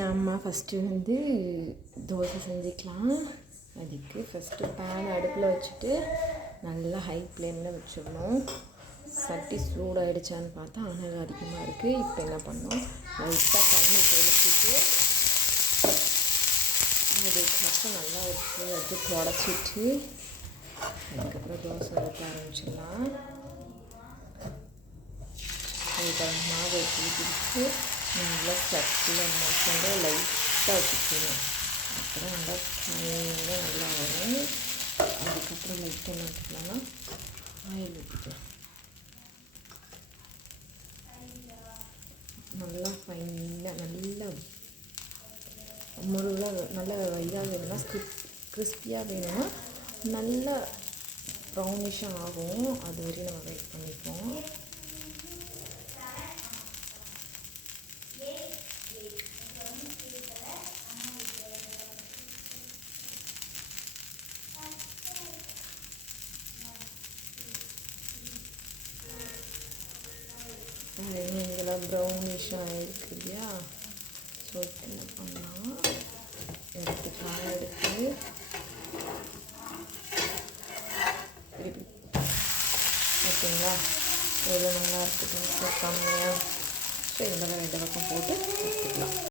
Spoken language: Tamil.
நம்ம ஃபஸ்ட்டு வந்து தோசை செஞ்சுக்கலாம். அதுக்கு ஃபஸ்ட்டு பேன் அடுப்பில் வச்சுட்டு நல்லா ஹை ஃப்ளேமில் வச்சிடணும். சட்டி சூடாகிடுச்சான்னு பார்த்தா அனல் அதிகமாக இருக்குது. இப்போ என்ன பண்ணோம், லைட்டாக தண்ணி தெளிச்சிட்டு அதுக்கப்புறம் நல்லா வச்சு தொடச்சிட்டு அதுக்கப்புறம் தோசை ஊற்ற ஆரம்பிச்சிடலாம். அதுக்கப்புறம் மாவை ஊற்றிட்டு நல்லா சட்டியில் மசாலா லைட்டாக வச்சுக்கணும். அப்புறம் நல்லா ஃபைனாக நல்லா வரும். அதுக்கப்புறம் லைட்டாக என்ன ஊற்றிக்கலாம்னா ஆயில் ஊற்றிக்கலாம். நல்லா ஃபைனாக நல்லா முருளாக நல்லா இதாக வேணும்னா கிறிஸ்பியாக வேணும்னா நல்லா ப்ரௌனிஷாக ஆகும். அது வரையும் நம்ம வெயிட் பண்ணிப்போம். இங்கெல்லாம் ப்ரௌனிஷாக இருக்குது இல்லையா? ஸோ என்ன பண்ணலாம், எடுத்துக்கலாம். எடுத்து ஓகேங்களா, எவ்வளோ நல்லா இருக்குது. ஸோ கம்மியாக ஸோ இந்த மாதிரி 2 பக்கம் போட்டு எடுத்துக்கலாம்.